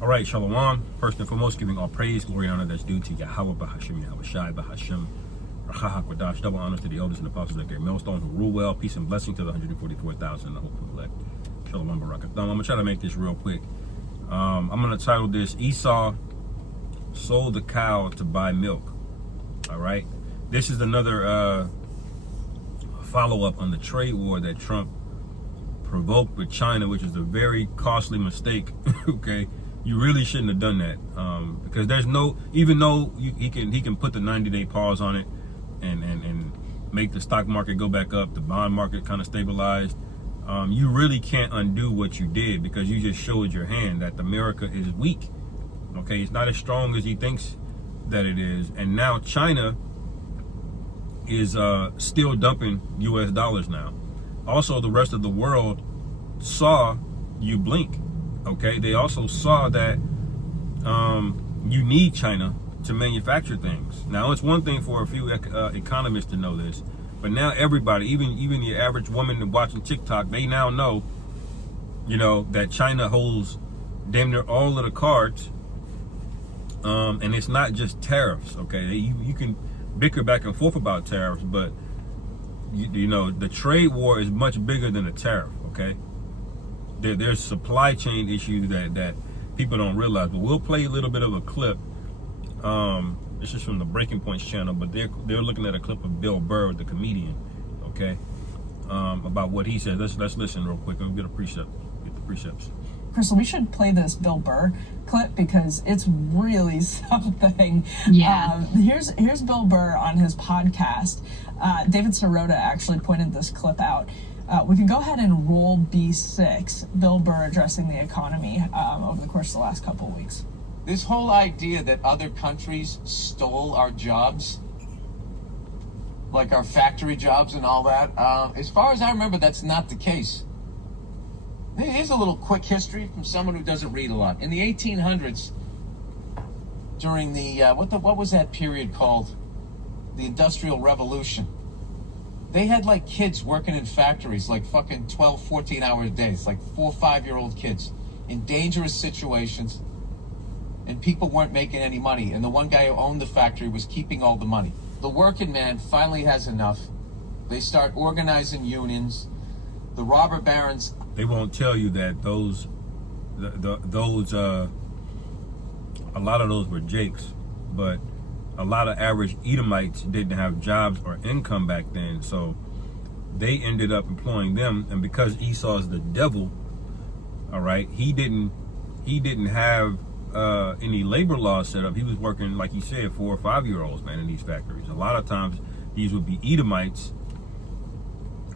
All right, Shalom. First and foremost, giving all praise, glory, and honor that's due to Yahweh Bahashim, Yahweh Shai Bahashim, Rachah HaKodash, double honors to the elders and apostles at their millstone who rule well, peace and blessing to the 144,000 and the hopeful elect. Shalom Barakatham. I'm going to try to make this real quick. I'm going to title this, Esau Sold the Cow to Buy Milk. All right. This is another follow-up on the trade war that Trump provoked with China, which is a very costly mistake. Okay. You really shouldn't have done that, because there's no, even though he can put the 90-day pause on it and make the stock market go back up, the bond market kind of stabilized. You really can't undo what you did, because you just showed your hand that America is weak. Okay, it's not as strong as he thinks that it is, and now China is still dumping U.S. dollars now. Also, the rest of the world saw you blink. Okay, they also saw that you need China to manufacture things. Now, it's one thing for a few economists to know this, but now everybody, even the average woman watching TikTok, they now know, that China holds damn near all of the cards, and it's not just tariffs. Okay, you can bicker back and forth about tariffs, but the trade war is much bigger than a tariff. Okay. There's supply chain issues that people don't realize, but we'll play a little bit of a clip. This is from the Breaking Points channel, but they're looking at a clip of Bill Burr, the comedian, okay, about what he said. Let's listen real quick and get the precepts. Crystal, we should play this Bill Burr clip because it's really something. Yeah. Here's Bill Burr on his podcast. David Sirota actually pointed this clip out. We can go ahead and roll B6, Bill Burr addressing the economy over the course of the last couple of weeks. This whole idea that other countries stole our jobs, like our factory jobs and all that, as far as I remember, that's not the case. Here's a little quick history from someone who doesn't read a lot. In the 1800s, during the, what was that period called? The Industrial Revolution. They had like kids working in factories, like fucking 12, 14-hour days, like 4 or 5-year-old kids in dangerous situations, and people weren't making any money. And the one guy who owned the factory was keeping all the money. The working man finally has enough. They start organizing unions. The robber barons. They won't tell you that a lot of those were Jakes, but a lot of average Edomites didn't have jobs or income back then, so they ended up employing them. And because Esau's the devil, all right, he didn't have any labor laws set up. He was working, like he said, 4 or 5-year-olds, man, in these factories. A lot of times these would be Edomites,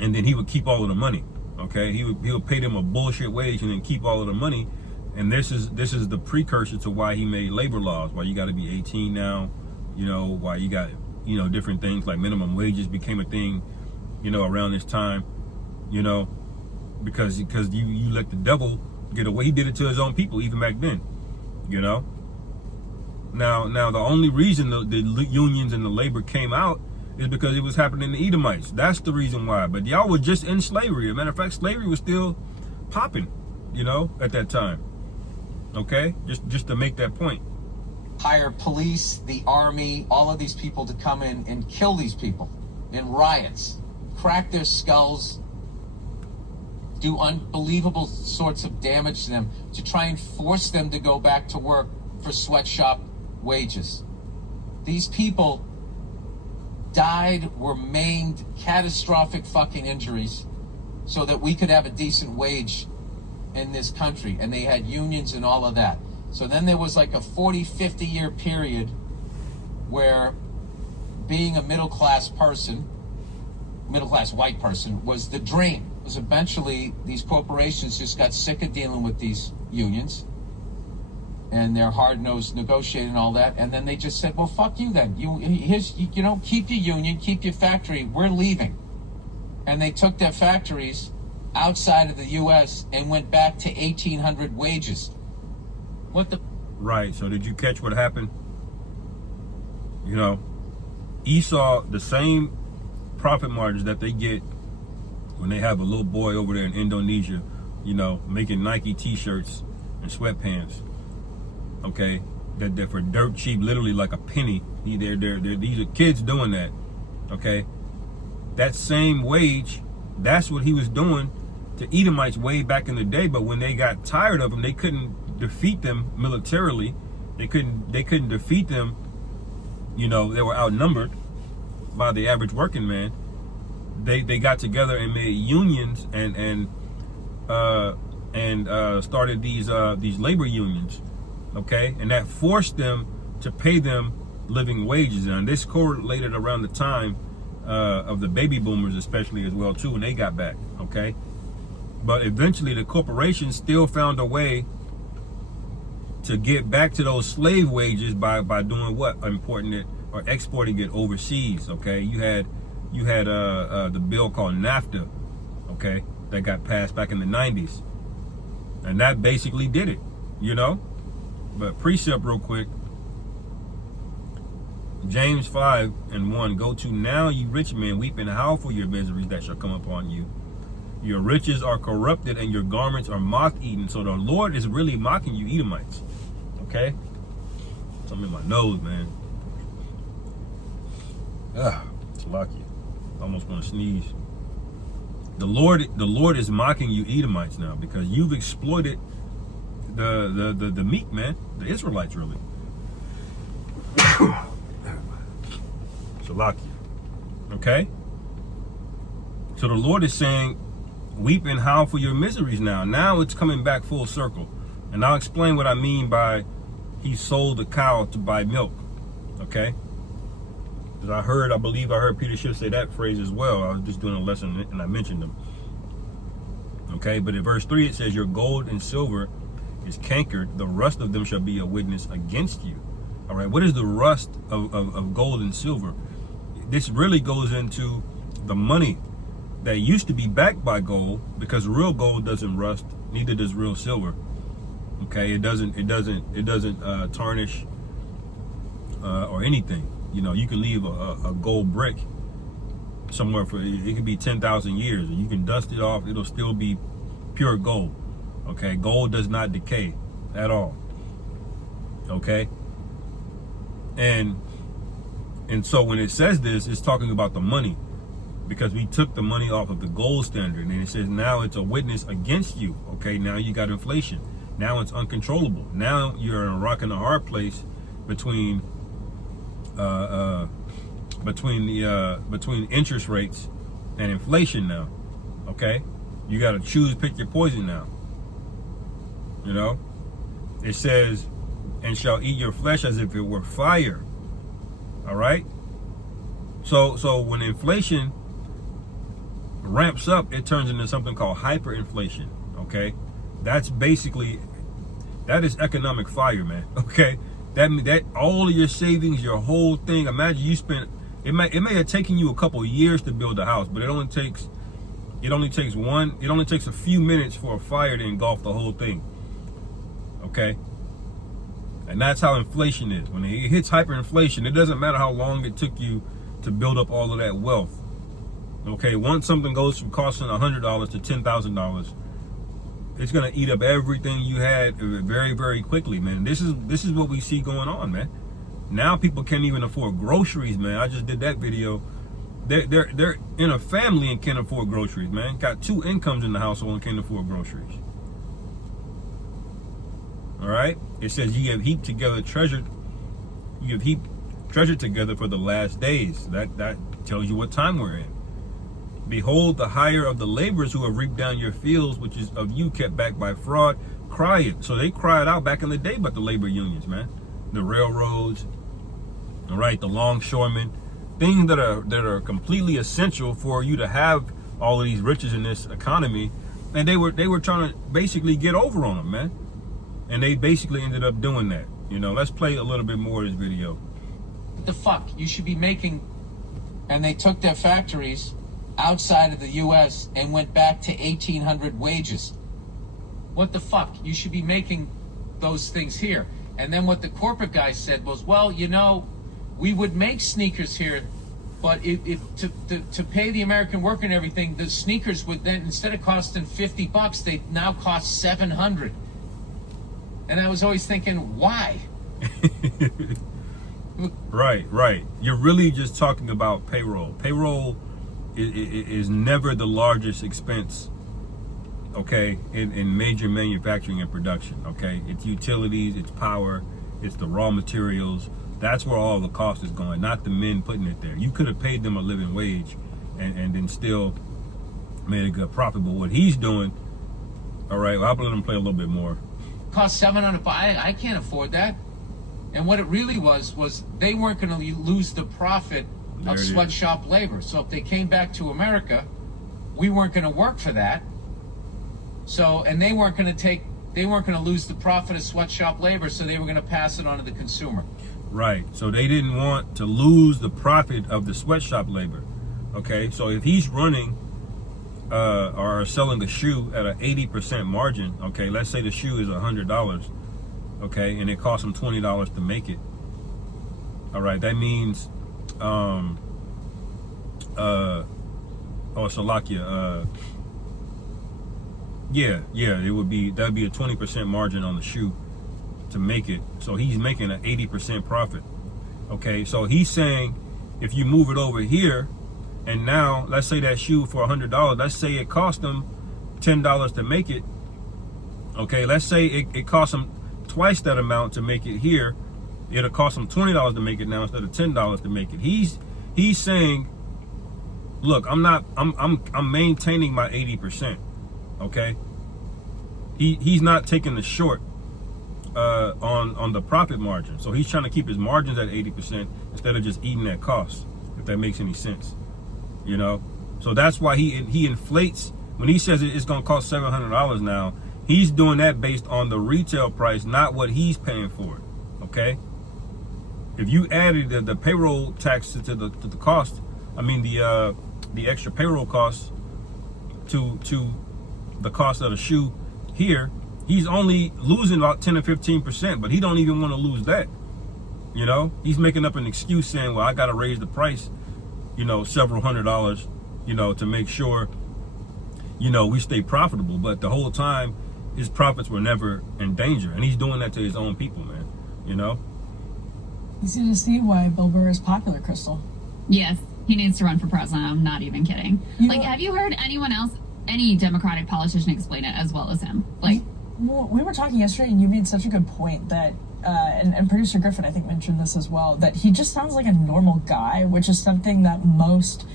and then he would keep all of the money. Okay, he would pay them a bullshit wage and then keep all of the money. And this is the precursor to why he made labor laws, why you got to be 18 now. Why you got, different things like minimum wages became a thing, around this time, because you let the devil get away. He did it to his own people even back then, Now the only reason the unions and the labor came out is because it was happening to Edomites. That's the reason why. But y'all were just in slavery. As a matter of fact, slavery was still popping, at that time. Okay, just to make that point. Hire police, the army, all of these people to come in and kill these people in riots, crack their skulls, do unbelievable sorts of damage to them to try and force them to go back to work for sweatshop wages. These people died, were maimed, catastrophic fucking injuries so that we could have a decent wage in this country, and they had unions and all of that. So then there was like a 40, 50-year period where being a middle-class white person, was the dream. It was eventually these corporations just got sick of dealing with these unions and their hard-nosed negotiating and all that, and then they just said, well, fuck you then. Keep your union, keep your factory, we're leaving. And they took their factories outside of the U.S. and went back to 1800 wages. Right, so did you catch what happened? Esau, the same profit margins that they get when they have a little boy over there in Indonesia, making Nike t-shirts and sweatpants. okay, that for dirt cheap, literally like a penny. These are kids doing that, okay? That same wage, that's what he was doing to Edomites way back in the day. But when they got tired of them, they couldn't defeat them militarily. They couldn't defeat them. You know, they were outnumbered by the average working man. They got together and made unions and started these labor unions, okay, and that forced them to pay them living wages. And this correlated around the time of the baby boomers, especially as well too, when they got back, okay. But eventually, the corporations still found a way to get back to those slave wages by doing what? Importing it or exporting it overseas, okay. You had the bill called NAFTA, okay, that got passed back in the 90s, and that basically did it, you know. But precept real quick, James 5:1, go to now, you rich men, weep and howl for your miseries that shall come upon you. Your riches are corrupted and your garments are moth-eaten. So the Lord is really mocking you, Edomites, okay. Something in my nose, man. It's lucky. Almost want to sneeze. The Lord is mocking you, Edomites, now, because you've exploited the meek, man, the Israelites, really. Shalaki. Okay? So the Lord is saying, weep and howl for your miseries now. Now it's coming back full circle. And I'll explain what I mean by he sold a cow to buy milk. Okay? Because I believe I heard Peter Schiff say that phrase as well. I was just doing a lesson and I mentioned them. Okay? But in verse 3 it says, your gold and silver is cankered. The rust of them shall be a witness against you. All right? What is the rust of gold and silver? This really goes into the money that used to be backed by gold, because real gold doesn't rust, neither does real silver. Okay, it doesn't tarnish or anything. You know, you can leave a gold brick somewhere for it could be 10,000 years, and you can dust it off; it'll still be pure gold. Okay, gold does not decay at all. Okay, and so when it says this, it's talking about the money, because we took the money off of the gold standard, and it says now it's a witness against you. Okay, now you got inflation. Now it's uncontrollable. Now you're in a rock and a hard place between interest rates and inflation now. Okay, you got to pick your poison now. You know, it says, and shall eat your flesh as if it were fire. All right. So when inflation ramps up, it turns into something called hyperinflation. Okay, that is economic fire, man. Okay, that all of your savings, your whole thing. Imagine you spent it may have taken you a couple of years to build a house, but it only takes a few minutes for a fire to engulf the whole thing. Okay. And that's how inflation is. When it hits hyperinflation, it doesn't matter how long it took you to build up all of that wealth. Okay, once something goes from costing $100 to $10,000, it's gonna eat up everything you had very, very quickly, man. This is what we see going on, man. Now people can't even afford groceries, man. I just did that video. They're in a family and can't afford groceries, man. Got 2 incomes in the household and can't afford groceries. All right. It says you have heaped treasure together for the last days. That tells you what time we're in. Behold, the hire of the laborers who have reaped down your fields, which is of you kept back by fraud, cry it. So they cried out back in the day about the labor unions, man. The railroads, all right, the longshoremen, things that are completely essential for you to have all of these riches in this economy, and they were trying to basically get over on them, man. And they basically ended up doing that. You know, let's play a little bit more of this video. What the fuck? You should be making... And they took their factories outside of the U.S. and went back to 1800 wages. What the fuck? You should be making those things here. And then what the corporate guy said was, well, you know, we would make sneakers here, but if to pay the American worker and everything, the sneakers would then, instead of costing $50, they now cost $700. And I was always thinking, why? Right. You're really just talking about payroll. Payroll is never the largest expense, okay, in major manufacturing and production, okay? It's utilities, it's power, it's the raw materials. That's where all the cost is going, not the men putting it there. You could have paid them a living wage and then still made a good profit. But what he's doing, all right, well, I'll let him play a little bit more. Cost $700. I can't afford that. And what it really was they weren't going to lose the profit of sweatshop labor. So if they came back to America, we weren't going to work for that. So, and they weren't going to lose the profit of sweatshop labor, so they were going to pass it on to the consumer. Right. So they didn't want to lose the profit of the sweatshop labor. Okay. So if he's running or selling the shoe at an 80% margin, okay, let's say the shoe is $100, okay, and it costs him $20 to make it. All right. That means, Salakia, that'd be a 20% margin on the shoe to make it. So he's making an 80% profit. Okay, so he's saying if you move it over here, and now let's say that shoe for $100, let's say it cost them $10 to make it. Okay, let's say it cost them twice that amount to make it here. It'll cost them $20 to make it now instead of $10 to make it. He's saying, look, I'm maintaining my 80%. Okay, he's not taking the short on the profit margin. So he's trying to keep his margins at 80% instead of just eating that cost, if that makes any sense. You know, so that's why he inflates when he says it's going to cost $700 now. He's doing that based on the retail price, not what he's paying for it. Okay, if you added the payroll tax to the cost, I mean the extra payroll costs to the cost of the shoe here, he's only losing about 10 or 15%, but he don't even want to lose that. You know, he's making up an excuse saying, well, I got to raise the price, you know, several $100s, you know, to make sure, you know, we stay profitable. But the whole time his profits were never in danger, and he's doing that to his own people, man. You know, easy to see why Bill Burr is popular, Crystal. Yes, he needs to run for president. I'm not even kidding. Have you heard anyone else, any Democratic politician, explain it as well as him? We were talking yesterday, and you made such a good point that, and producer Griffin, I think, mentioned this as well, that he just sounds like a normal guy, which is something that most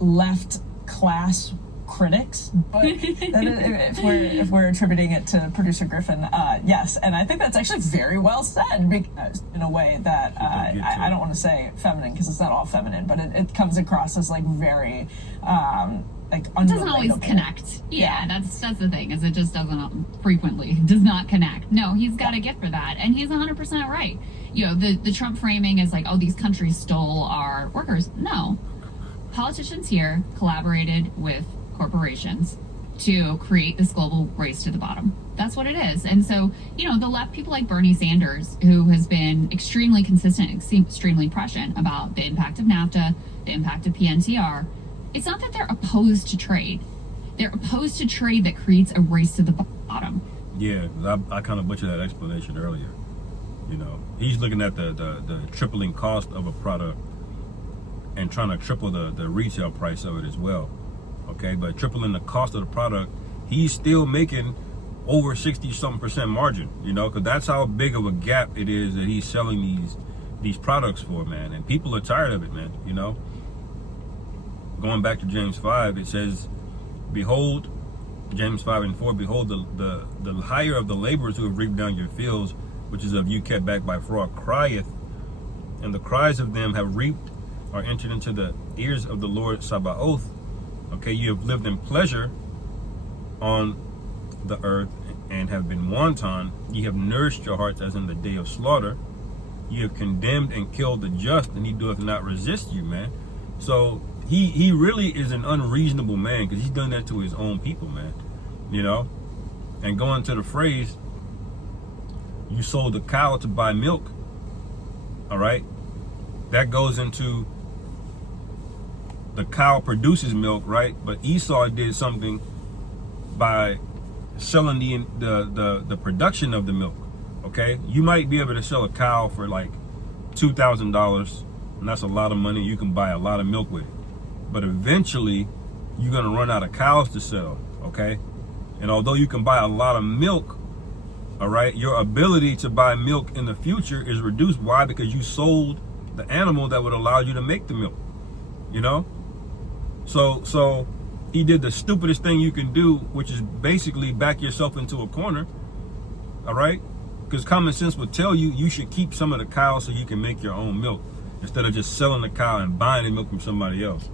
left class critics, but if we're attributing it to producer Griffin, yes, and I think that's actually very well said, because in a way that I don't want to say feminine because it's not all feminine, but it comes across as like very it doesn't always connect. Yeah, that's the thing, is it just does not connect. No, he's got a gift for that, and he's 100% right. You know, the Trump framing is like, oh, these countries stole our workers. No, politicians here collaborated with corporations to create this global race to the bottom. That's what it is. And so, you know, the left, people like Bernie Sanders, who has been extremely consistent, extremely prescient about the impact of NAFTA, the impact of PNTR. It's not that they're opposed to trade. They're opposed to trade that creates a race to the bottom. Yeah, I kind of butchered that explanation earlier. You know, he's looking at the tripling cost of a product and trying to triple the retail price of it as well. Okay, but tripling the cost of the product, he's still making over 60-something% margin, you know, because that's how big of a gap it is that he's selling these products for, man. And people are tired of it, man, you know. Going back to James 5, it says, behold, James 5:4, behold, the hire of the laborers who have reaped down your fields, which is of you kept back by fraud, crieth, and the cries of them have reaped are entered into the ears of the Lord Sabaoth. Okay, you have lived in pleasure on the earth and have been wanton. Ye have nourished your hearts as in the day of slaughter. You have condemned and killed the just, and he doeth not resist you, man. So he really is an unreasonable man, because he's done that to his own people, man. You know? And going to the phrase, you sold a cow to buy milk. All right? That goes into the cow produces milk, right? But Esau did something by selling the production of the milk. Okay, you might be able to sell a cow for like $2,000, and that's a lot of money. You can buy a lot of milk with it, but eventually you're gonna run out of cows to sell. Okay, and although you can buy a lot of milk, all right, your ability to buy milk in the future is reduced. Why? Because you sold the animal that would allow you to make the milk. You know, so he did the stupidest thing you can do, which is basically back yourself into a corner. All right, because common sense would tell you you should keep some of the cows so you can make your own milk instead of just selling the cow and buying the milk from somebody else.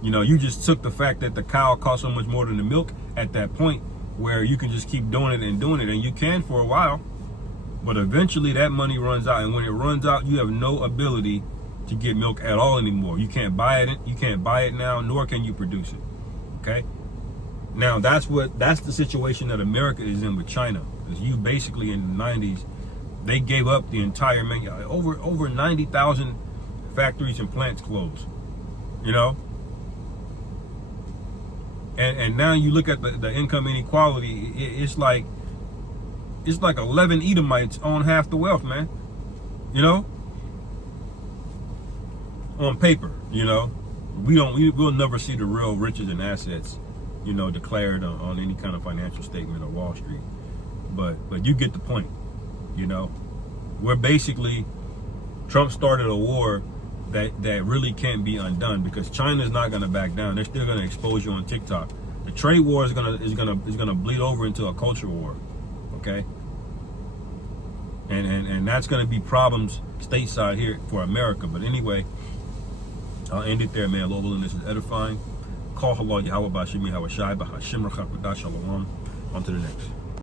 You know, you just took the fact that the cow costs so much more than the milk at that point where you can just keep doing it, and you can for a while, but eventually that money runs out, and when it runs out, you have no ability to get milk at all anymore. You can't buy it now, nor can you produce it. Okay? Now that's the situation that America is in with China. Because you basically in the 90s, they gave up the entire menu. Over 90,000 factories and plants closed. You know? And now you look at the income inequality, it's like 11 Edomites own half the wealth, man. You know? On paper, you know, we'll never see the real riches and assets, you know, declared on any kind of financial statement or Wall Street. But you get the point, you know. We're basically, Trump started a war that really can't be undone because China's not going to back down. They're still going to expose you on TikTok. The trade war is gonna bleed over into a culture war, okay? And that's going to be problems stateside here for America. But anyway, I'll end it there, man. Lord willing, this is edifying. Call Allah Yahweh Bashim Yahweh Shai Bahashim Rakhakudah Shalom. On to the next.